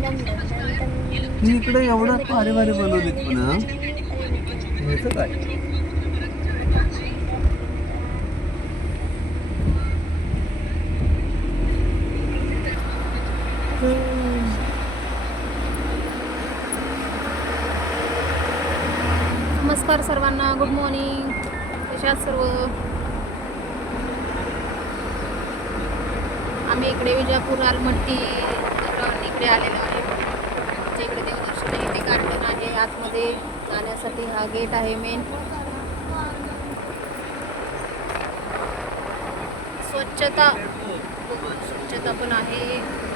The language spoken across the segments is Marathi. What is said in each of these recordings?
मी इकडे एवढं भारी भारी बनवलीत पुन्हा ह्याचं काय? नमस्कार सर्वांना गुड मॉर्निंग. कशा सर्व? आम्ही इकडे विजापूर आलमट्टी इकडे आलेलो आहे. आमच्या इकडे देवदर्शन आहे इथे गार्डन आहे. आतमध्ये जाण्यासाठी हा गेट आहे मेन स्वच्छता स्वच्छता पण आहे.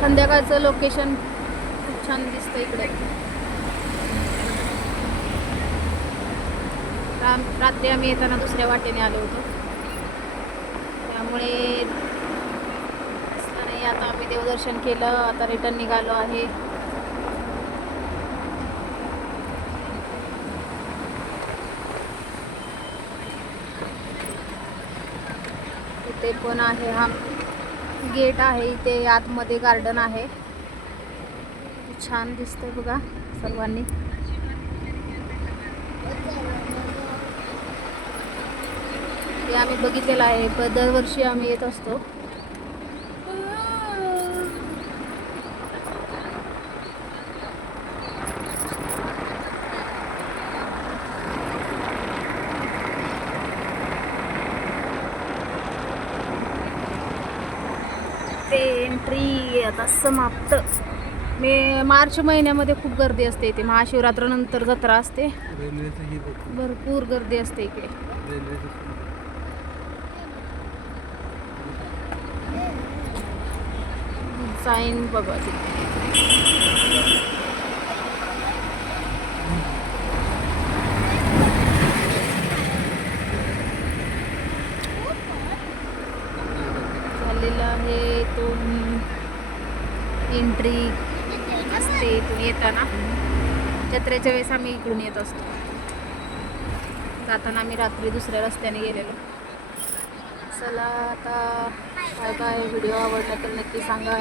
संध्याकाळचं लोकेशन खूप छान दिसतं इकडे. रात्री आम्ही येताना दुसऱ्या वाटेने आलो होतो. त्यामुळे नाही. आता आम्ही देवदर्शन केलं आता रिटर्न निघालो आहे. इथे पण आहे हा. गेट आहे इथे आतमध्ये गार्डन आहे. छान दिसतंय बघा सर्वांनी. ते आम्ही बघितलेलं आहे दरवर्षी आम्ही येत असतो. ते एंट्री आता समाप्त. मे मार्च महिन्यामध्ये खूप गर्दी असते इथे. महाशिवरात्रानंतर जत्रा असते. भरपूर गर्दी असते इकडे रेल्वेचं साईन बघा तिथे. झालेलं आहे. इथून एंट्री असते इथून येताना. जत्रेच्या वेळेस आम्ही इकडून येत असतो. जाताना आम्ही रात्री दुसऱ्या रस्त्याने गेलेलो. चला आता काय काय व्हिडिओ आवडला तर नक्की सांगा.